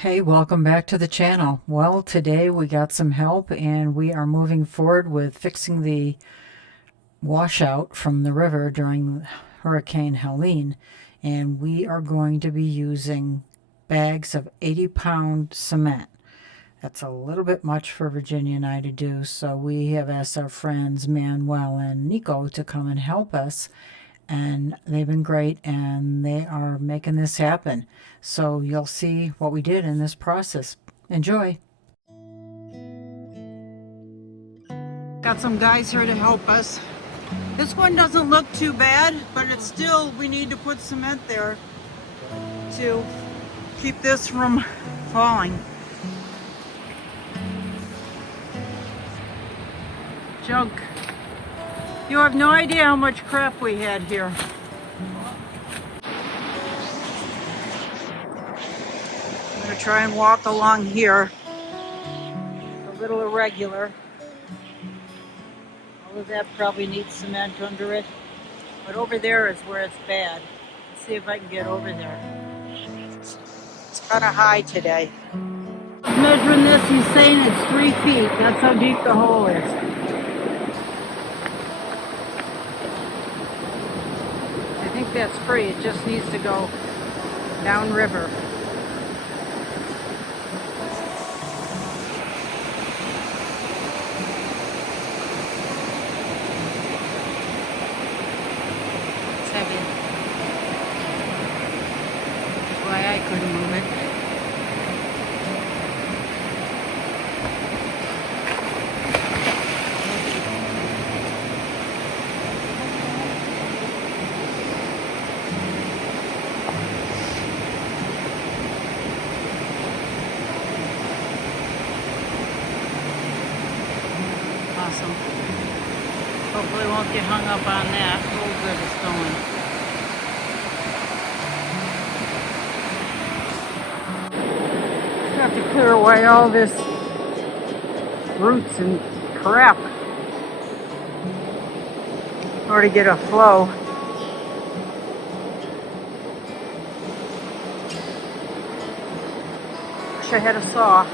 Hey, welcome back to the channel. Well, today we got some help and we are moving forward with fixing the washout from the river during Hurricane Helene. And we are going to be using bags of 80-pound cement. That's a little bit much for Virginia and I to do, so we have asked our friends Manuel and Nico to come and help us, and they've been great and they are making this happen. So you'll see what we did in this process. Enjoy. Got some guys here to help us. This one doesn't look too bad, but it's still, we need to put cement there to keep this from falling. Junk. You have no idea how much crap we had here. I'm going to try and walk along here. It's a little irregular. All of that probably needs cement under it. But over there is where it's bad. Let's see if I can get over there. It's kind of high today. Measuring this, he's saying it's 3 feet. That's how deep the hole is. I think that's free. It just needs to go downriver. It's heavy. That's why I couldn't move it. Awesome. Hopefully won't get hung up on that. Oh, good, it's going. Have to clear away all this roots and crap in order to get a flow. Wish I had a saw.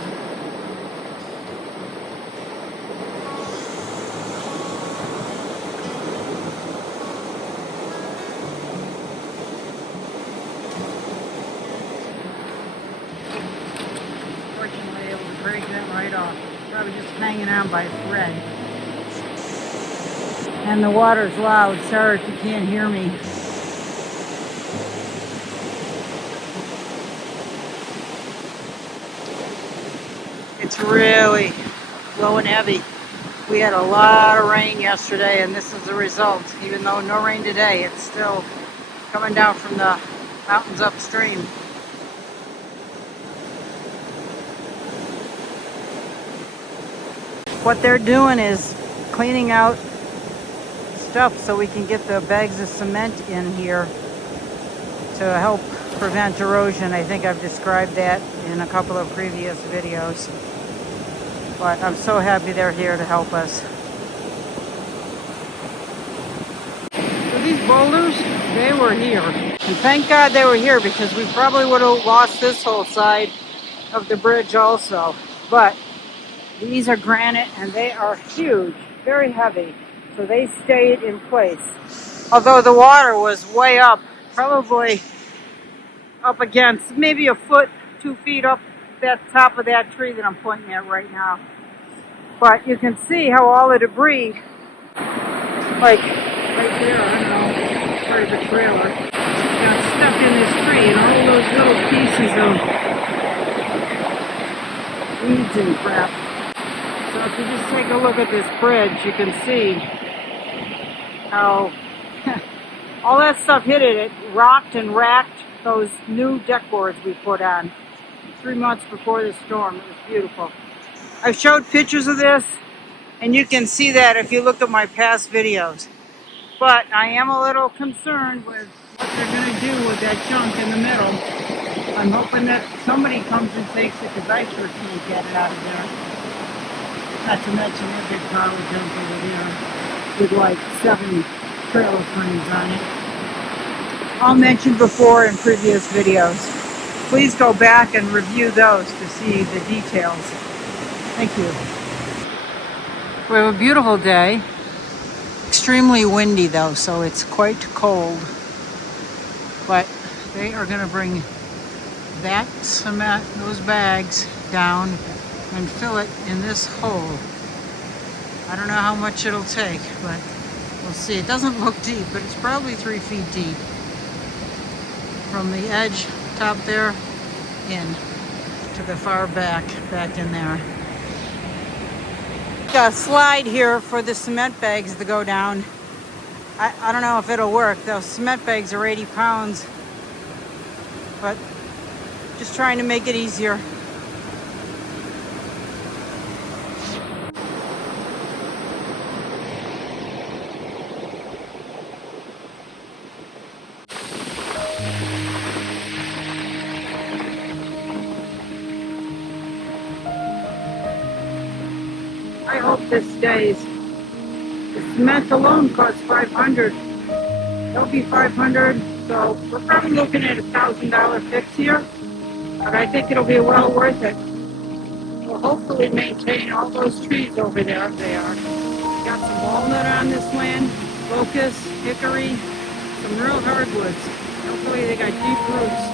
Fortunately, able to break that right off. Probably just hanging on by a thread. And the water's loud. Sorry if you can't hear me. It's really blowing heavy. We had a lot of rain yesterday, and this is the result. Even though no rain today, it's still coming down from the mountains upstream. What they're doing is cleaning out stuff so we can get the bags of cement in here to help prevent erosion. I think I've described that in a couple of previous videos. But I'm so happy they're here to help us. So these boulders, they were here. And thank God they were here, because we probably would have lost this whole side of the bridge also. But these are granite and they are huge, very heavy. So they stayed in place. Although the water was way up, probably up against maybe a foot, 2 feet up that top of that tree that I'm pointing at right now. But you can see how all the debris, like right there, I don't know, part of the trailer, got stuck in this tree, and all those little pieces of weeds and crap. So if you just take a look at this bridge, you can see how all that stuff hit it. It rocked and racked those new deck boards we put on 3 months before the storm. It was beautiful. I've showed pictures of this, and you can see that if you look at my past videos. But I am a little concerned with what they're going to do with that junk in the middle. I'm hoping that somebody comes and takes it, because I sure can't get it out of there. Not to mention that big pile of junk over there with like 7 trailer frames on it. All mentioned before in previous videos. please go back and review those to see the details. Thank you. We have a beautiful day. Extremely windy though, so it's quite cold. But they are going to bring that cement, those bags down and fill it in this hole. I don't know how much it'll take, but we'll see. It doesn't look deep, but it's probably 3 feet deep. From the edge, top there, in to the far back in there. Got a slide here for the cement bags to go down. I don't know if it'll work. Those cement bags are 80 pounds, but just trying to make it easier. I hope this stays. The cement alone costs $500. It'll be $500, so we're probably looking at $1,000 fix here. But I think it'll be well worth it. We'll hopefully maintain all those trees over there. They are. Got some walnut on this land, locust, hickory, some real hardwoods. Hopefully they got deep roots.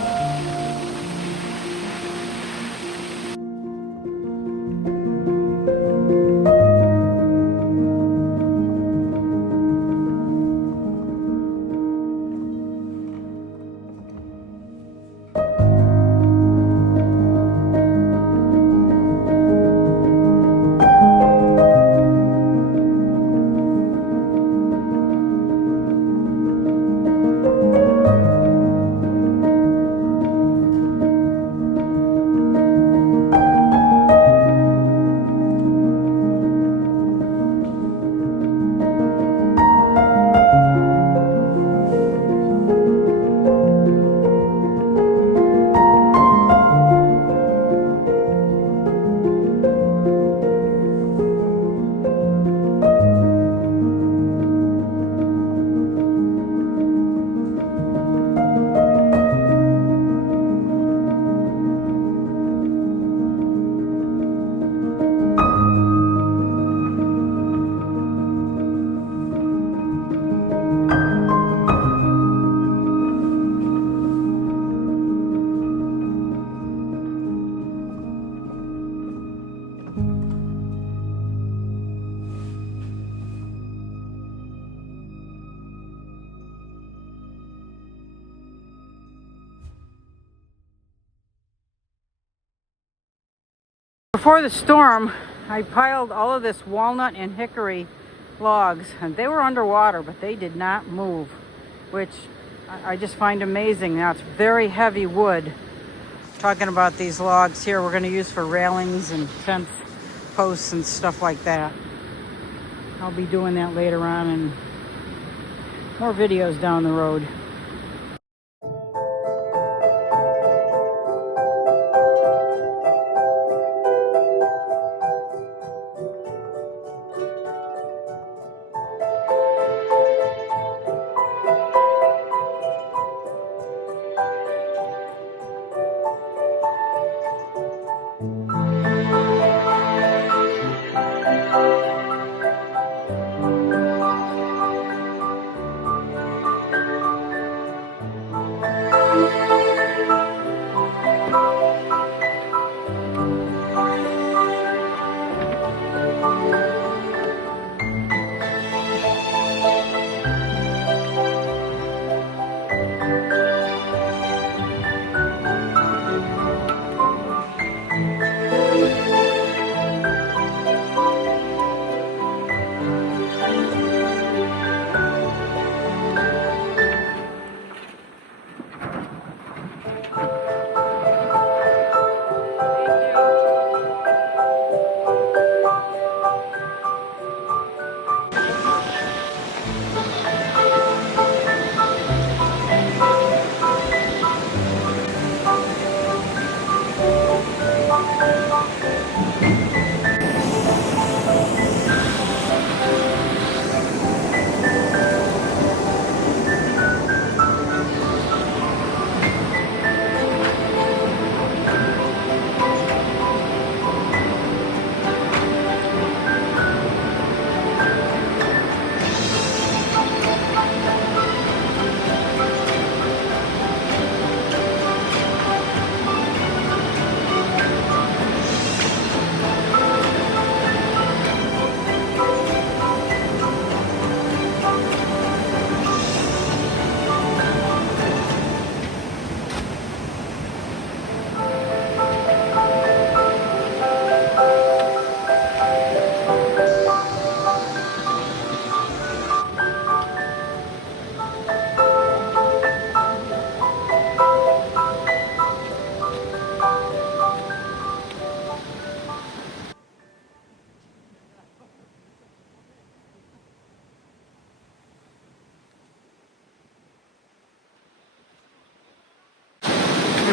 Before the storm, I piled all of this walnut and hickory logs, and they were underwater, but they did not move, which I just find amazing. Now, it's very heavy wood. Talking about these logs here we're going to use for railings and fence posts and stuff like that. I'll be doing that later on and more videos down the road.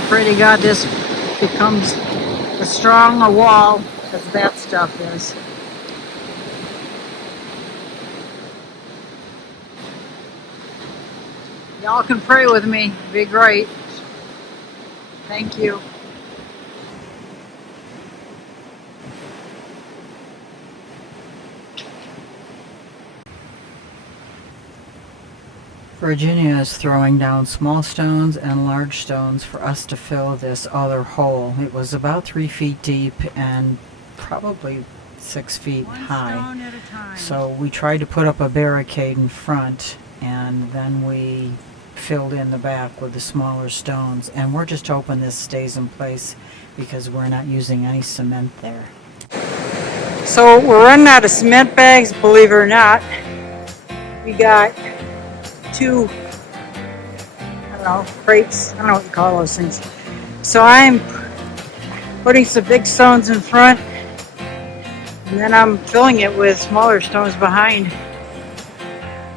Pray to God this becomes as strong a wall as that stuff is. Y'all can pray with me. It'd be great. Thank you. Virginia is throwing down small stones and large stones for us to fill this other hole. It was about 3 feet deep and probably 6 feet high. One stone at a time. So we tried to put up a barricade in front, and then we filled in the back with the smaller stones. And we're just hoping this stays in place because we're not using any cement there. So we're running out of cement bags, believe it or not. We got 2, I don't know, crates. I don't know what you call those things. So I'm putting some big stones in front, and then I'm filling it with smaller stones behind.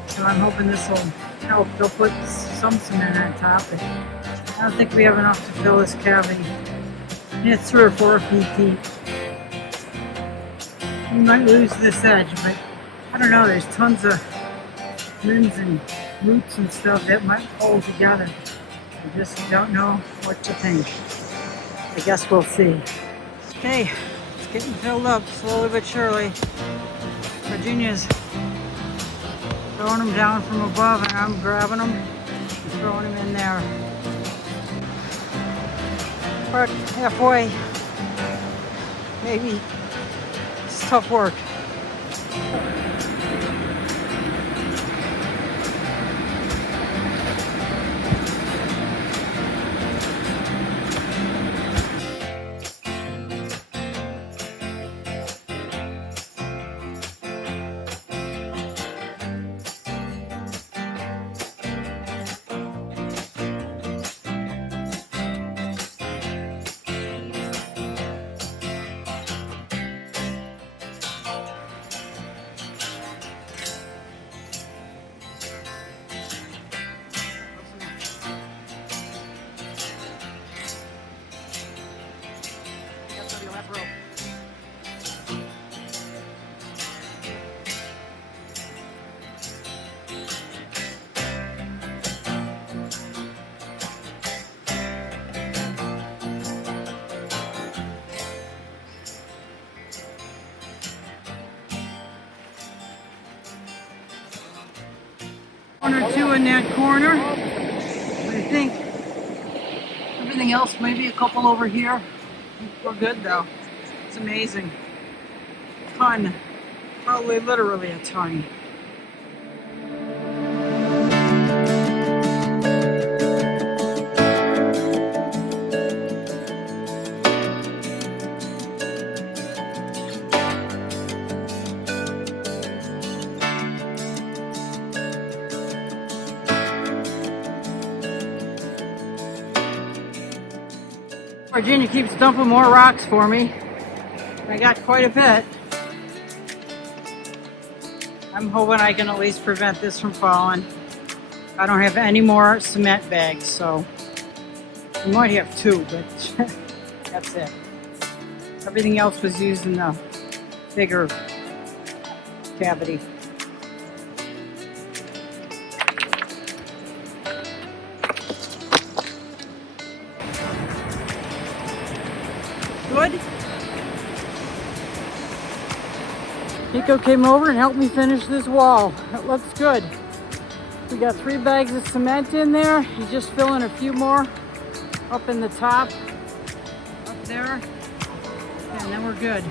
So I'm hoping this will help. They'll put some cement on top. I don't think we have enough to fill this cavity. And it's 3 or 4 feet deep. We might lose this edge, but I don't know. There's tons of limbs and roots and stuff that might hold together. I just don't know what to think. I guess we'll see. Okay, it's getting filled up slowly but surely. Virginia's throwing them down from above, and I'm grabbing them and throwing them in there. But halfway, maybe. It's tough work. One or two in that corner. But I think everything else, maybe a couple over here. I think we're good though. It's amazing. A ton. Probably literally a ton. Virginia keeps dumping more rocks for me. I got quite a bit. I'm hoping I can at least prevent this from falling. I don't have any more cement bags, so I might have 2, but that's it. Everything else was used in the bigger cavity. Good. Nico came over and helped me finish this wall. It looks good. We got 3 bags of cement in there. He's just filling a few more up in the top, up there, and then we're good.